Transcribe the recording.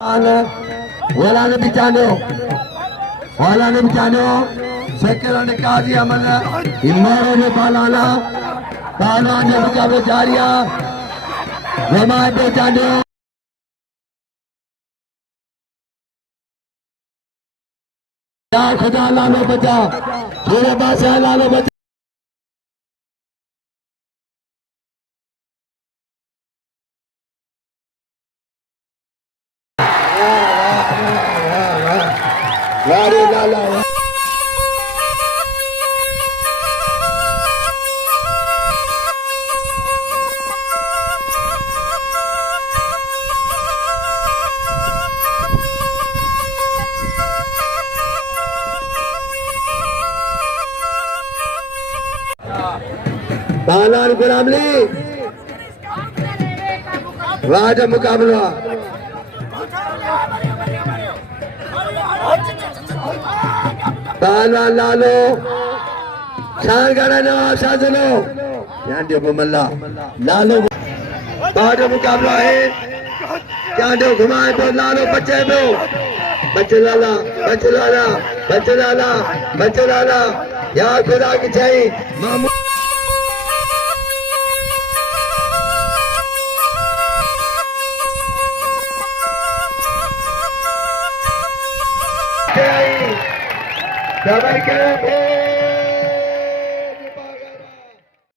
Wala na bichano sekarang kazi amana imara ne balana bala ne bukabe jariya jama bichano ya khuda lalo bacha thore basa lalo bacha Lari lala Balan Gulamli Raja Mukabla Balan Lalo Sangara Nawab Shazalo Yandio Bumalla Lalo Raja Mukabla hai Yandio Ghumai to Lalo Bache do Bache Lala Bache Lala Bache Lala Bache Lala Ya Khuda ki jai Mamu Dabai kare